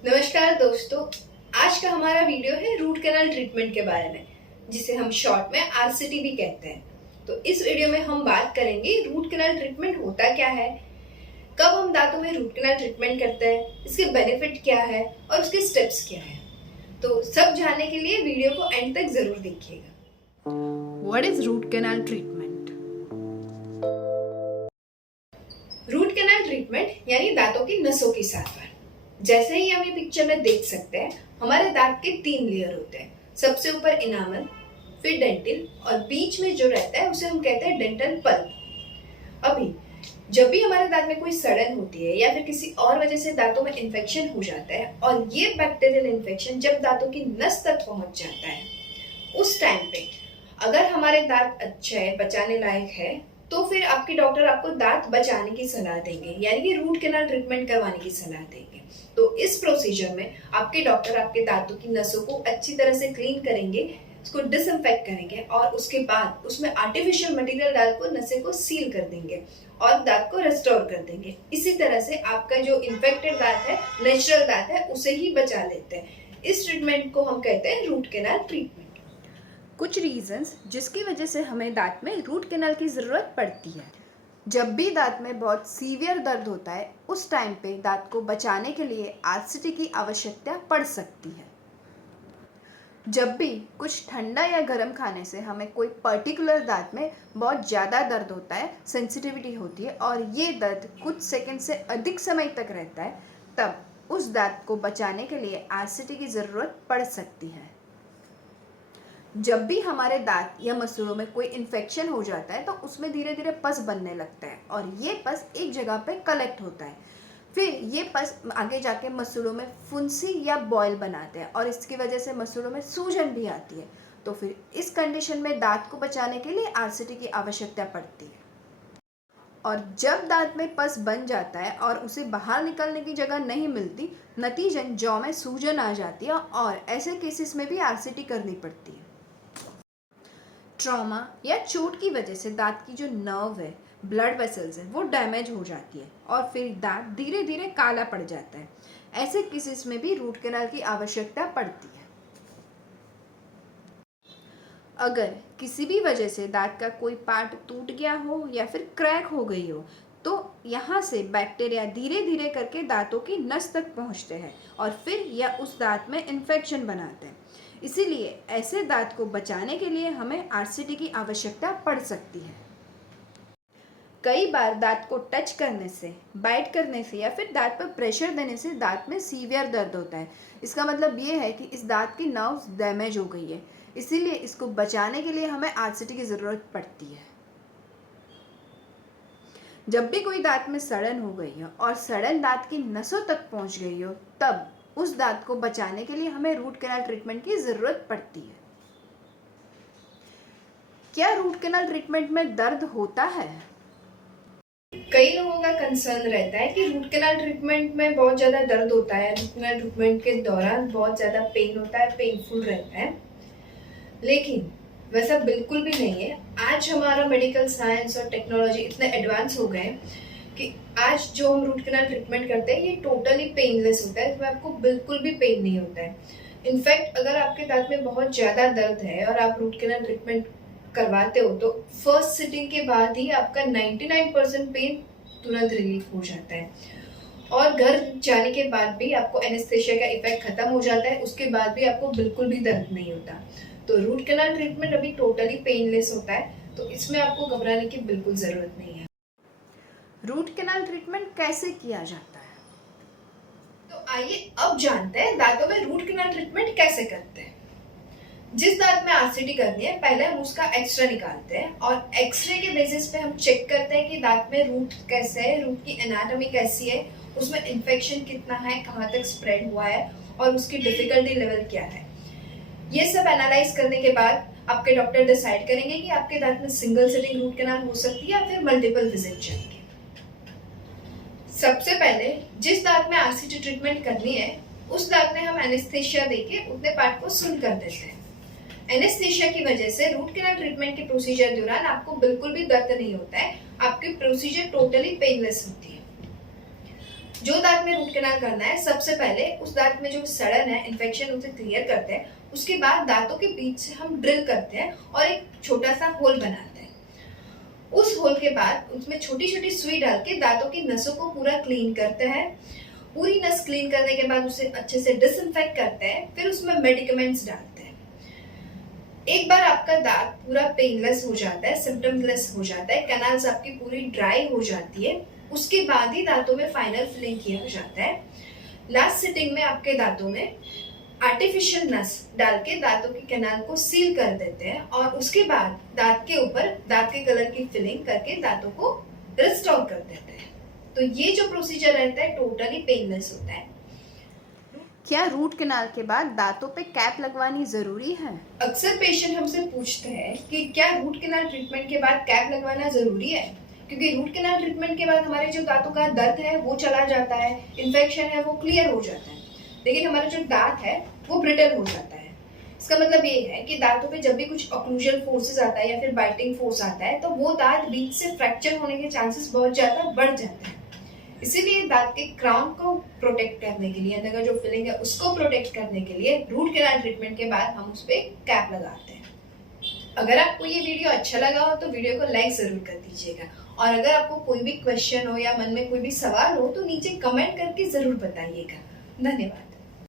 नमस्कार दोस्तों, आज का हमारा वीडियो है रूट कैनाल ट्रीटमेंट के बारे में, जिसे हम शॉर्ट में आरसीटी भी कहते हैं। तो इस वीडियो में हम बात करेंगे रूट कैनाल ट्रीटमेंट होता क्या है, कब हम दांतों में रूट कैनाल ट्रीटमेंट करते हैं, इसके बेनिफिट क्या है और उसके स्टेप्स क्या है। तो सब जानने के लिए वीडियो को एंड तक जरूर देखिएगा। What is root canal treatment? Root canal treatment यानी दांतों की नसों की साफाई। जैसे ही हम ये पिक्चर में देख सकते हैं, हमारे दांत के 3 लेयर होते हैं। सबसे ऊपर इनामल, फिर डेंटिल और बीच में जो रहता है उसे हम कहते हैं डेंटल पल्प। अभी जब भी हमारे दांत में कोई सड़न होती है या फिर किसी और वजह से दांतों में इन्फेक्शन हो जाता है और ये बैक्टीरियल इन्फेक्शन जब दांतों की नस तक पहुंच जाता है, उस टाइम पे अगर हमारे दांत अच्छे है, बचाने लायक है, तो फिर आपके डॉक्टर आपको दांत बचाने की सलाह देंगे, यानी कि रूट कैनाल ट्रीटमेंट करवाने की सलाह देंगे। तो इस प्रोसीजर में आपके डॉक्टर आपके दांतों की नसों को अच्छी तरह से क्लीन करेंगे, उसको डिसइंफेक्ट करेंगे और उसके बाद उसमें आर्टिफिशियल मटेरियल डाल कर नसें को सील कर देंगे और दांत को रेस्टोर कर देंगे। इसी तरह से आपका जो इन्फेक्टेड दांत है, नेचुरल दांत है, उसे ही बचा लेते हैं। इस ट्रीटमेंट को हम कहते हैं रूट कैनाल ट्रीटमेंट। कुछ रीजंस जिसकी वजह से हमें दांत में रूट कैनाल की ज़रूरत पड़ती है। जब भी दांत में बहुत सीवियर दर्द होता है, उस टाइम पे दांत को बचाने के लिए आरसीटी की आवश्यकता पड़ सकती है। जब भी कुछ ठंडा या गर्म खाने से हमें कोई पर्टिकुलर दांत में बहुत ज़्यादा दर्द होता है, सेंसिटिविटी होती है और ये दर्द कुछ सेकंड से अधिक समय तक रहता है, तब उस दांत को बचाने के लिए आरसीटी की ज़रूरत पड़ सकती है। जब भी हमारे दांत या मसूड़ों में कोई इन्फेक्शन हो जाता है, तो उसमें धीरे धीरे पस बनने लगता है और ये पस एक जगह पे कलेक्ट होता है। फिर ये पस आगे जाके मसूड़ों में फुंसी या बॉयल बनाते हैं और इसकी वजह से मसूड़ों में सूजन भी आती है। तो फिर इस कंडीशन में दांत को बचाने के लिए आरसीटी की आवश्यकता पड़ती है। और जब दांत में पस बन जाता है और उसे बाहर निकलने की जगह नहीं मिलती, नतीजन जौ में सूजन आ जाती है और ऐसे केसेस में भी आरसीटी करनी पड़ती है। ट्रॉमा या चोट की वजह से दांत की जो नर्व है, ब्लड वेसल्स है, वो डैमेज हो जाती है और फिर दांत धीरे धीरे काला पड़ जाता है। ऐसे केसेस में भी रूट कैनाल की आवश्यकता पड़ती है। अगर किसी भी वजह से दांत का कोई पार्ट टूट गया हो या फिर क्रैक हो गई हो, तो यहाँ से बैक्टीरिया धीरे धीरे करके दांतों की नस तक पहुँचते हैं और फिर यह उस दांत में इन्फेक्शन बनाते हैं। इसीलिए ऐसे दांत को बचाने के लिए हमें आरसीटी की आवश्यकता पड़ सकती है। कई बार दांत को टच करने से, बाइट करने से या फिर दांत पर प्रेशर देने से दांत में सीवियर दर्द होता है। इसका मतलब ये है कि इस दांत की नर्व्स डैमेज हो गई है, इसीलिए इसको बचाने के लिए हमें आरसीटी की ज़रूरत पड़ती है। जब भी कोई दांत में सड़न हो गई हो और सड़न दांत की नसों तक पहुंच गई हो, तब उस दांत को बचाने के लिए हमें रूट कैनाल ट्रीटमेंट की ज़रूरत पड़ती है। क्या रूट कैनाल ट्रीटमेंट में दर्द होता है? कई लोगों का कंसर्न रहता है कि रूट कैनाल ट्रीटमेंट में बहुत ज़्यादा दर्द होता है, रूट कैनाल ट्रीटमेंट के दौरान बहुत ज़्यादा पेन होता है, पेनफुल रहता है। लेकिन वैसा बिल्कुल भी नहीं है। आज हमारा मेडिकल साइंस और टेक्नोलॉजी इतने एडवांस हो गए कि आज जो हम रूट कैनाल ट्रीटमेंट करते हैं, ये टोटली पेनलेस होता है। इसमें आपको बिल्कुल भी पेन नहीं होता है। इनफैक्ट अगर आपके दांत में बहुत ज़्यादा दर्द है और आप रूट कैनाल ट्रीटमेंट करवाते हो, तो फर्स्ट सिटिंग के बाद ही आपका 99% पेन तुरंत रिलीफ हो जाता है और घर जाने के बाद भी आपको एनेस्थेशिया का इफेक्ट खत्म हो जाता है। उसके बाद भी आपको बिल्कुल भी दर्द नहीं होता। तो रूट कैनाल ट्रीटमेंट अभी टोटली पेनलेस होता है, तो इसमें आपको घबराने की बिल्कुल ज़रूरत नहीं है। रूट कैनाल ट्रीटमेंट कैसे किया जाता है? तो आइए अब जानते हैं दांतों में रूट कैनाल ट्रीटमेंट कैसे करते हैं। जिस दांत में आरसीटी करनी है, पहले हम उसका एक्सरे निकालते हैं और एक्सरे के बेसिस पे हम चेक करते हैं कि दांत में रूट कैसे है, रूट की एनाटॉमी कैसी है, उसमें इन्फेक्शन कितना है, कहाँ तक स्प्रेड हुआ है और उसकी डिफिकल्टी लेवल क्या है। ये सब एनालाइज करने के बाद आपके डॉक्टर डिसाइड करेंगे कि आपके दांत में सिंगल सिटिंग रूट कैनाल हो सकती है या फिर मल्टीपल विजिट चाहिए। सबसे पहले जिस दांत में आरसीटी ट्रीटमेंट करनी है, उस दांत में हम एनेस्थेशिया देके उतने पार्ट को सुन कर देते हैं। एनेस्थेशिया की वजह से रूट कैनाल ट्रीटमेंट के प्रोसीजर दौरान आपको बिल्कुल भी दर्द नहीं होता है। आपकी प्रोसीजर टोटली पेनलेस होती है। जो दांत में रूट कैनाल करना है, सबसे पहले उस दांत में जो सड़न है, इन्फेक्शन, उसे क्लियर करते हैं। उसके बाद दांतों के बीच से हम ड्रिल करते हैं और एक छोटा सा होल बनाते हैं। उस होल के बाद उसमें छोटी छोटी सुई डाल के दांतों की नसों को पूरा क्लीन करते हैं। पूरी नस क्लीन करने के बाद उसे अच्छे से डिसइंफेक्ट करते हैं, फिर उसमें मेडिकेमेंट्स डालते हैं। एक बार आपका दांत पूरा पेनलेस हो जाता है, सिम्टमलेस हो जाता है, कैनाल्स आपकी पूरी ड्राई हो जाती है, उसके बाद ही दांतों में फाइनल फिलिंग किया जाता है। लास्ट सिटिंग में आपके दांतों में आर्टिफिशियल नस डाल के दांतों के कैनाल को सील कर देते हैं और उसके बाद दांत के ऊपर दांत के कलर की फिलिंग करके दांतों को रिस्टोर कर देते हैं। तो ये जो प्रोसीजर रहता है टोटली पेनलेस होता है। क्या रूट कैनाल के बाद दांतों पे कैप लगवानी जरूरी है? अक्सर पेशेंट हमसे पूछते हैं कि क्या रूट कैनाल ट्रीटमेंट के बाद कैप लगवाना जरूरी है, क्योंकि रूट कैनाल ट्रीटमेंट के बाद हमारे जो दांतों का दर्द है वो चला जाता है, इन्फेक्शन है वो क्लियर हो जाता है, लेकिन हमारा जो दांत है वो ब्रिटल हो जाता है। इसका मतलब ये है कि दांतों पे जब भी कुछ ऑक्लूजन फोर्सेस आता है या फिर बाइटिंग फोर्स आता है तो वो दांत बीच से फ्रैक्चर होने के चांसेस बहुत ज्यादा बढ़ जाते हैं। इसीलिए दांत के क्राउन को प्रोटेक्ट करने के लिए, अंदर का जो फिलिंग है उसको प्रोटेक्ट करने के लिए रूट कैनाल ट्रीटमेंट के बाद हम उस पर कैप लगाते हैं। अगर आपको ये वीडियो अच्छा लगा हो तो वीडियो को लाइक जरूर कर दीजिएगा, और अगर आपको कोई भी क्वेश्चन हो या मन में कोई भी सवाल हो तो नीचे कमेंट करके जरूर बताइएगा। धन्यवाद।